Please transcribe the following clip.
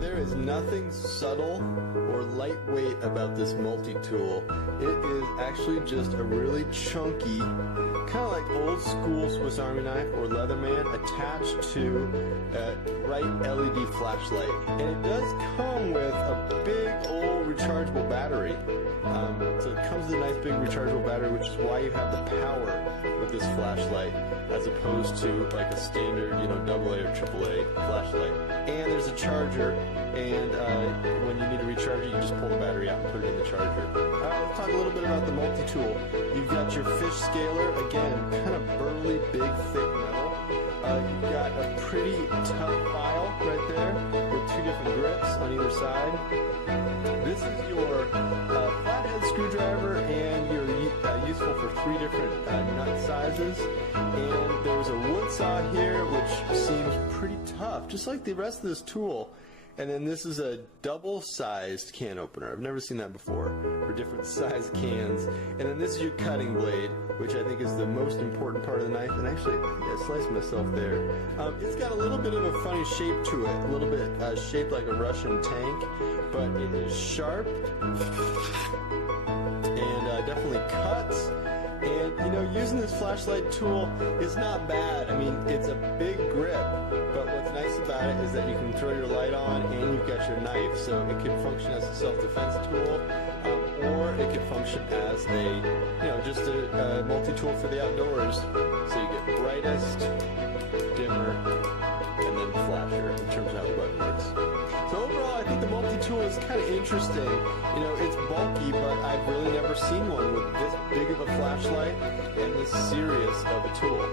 there is nothing subtle or lightweight about this multi-tool. It is actually just a really chunky, kind of like old school Swiss Army knife or Leatherman attached to a bright LED flashlight. And it does come with a big old rechargeable battery. So it comes with a nice big rechargeable battery, which is why you have the power with this flashlight as opposed to like a standard, AA or AAA flashlight. And there's a charger, and when you need to recharge it, you just pull the battery out and put it in the charger. Alright, let's talk a little bit about the multi-tool. You've got your fish scaler, again, kind of burly, big, thick metal. You've got a pretty tough file right there with two different grips on either side. This is your flathead screwdriver, and you're useful for three different nut sizes. And there's a wood saw here, which seems pretty tough, just like the rest of this tool. And then this is a double-sized can opener. I've never seen that before, for different size cans. And then this is your cutting blade, which I think is the most important part of the knife. And actually, I think I sliced myself there. It's got a little bit of a funny shape to it, a little bit shaped like a Russian tank, but it is sharp and definitely cuts. And, using this flashlight tool is not bad. I mean, it's a big grip, but what's nice about it is that you can throw your light on and you've got your knife, so it can function as a self-defense tool, or it can function as just a multi-tool for the outdoors. So you get brightest, dimmer, and then flasher in terms of how the button works. So overall, I think the multi-tool is kind of interesting. It's bulky, but I've really never seen one with this big of a flashlight and this serious of a tool.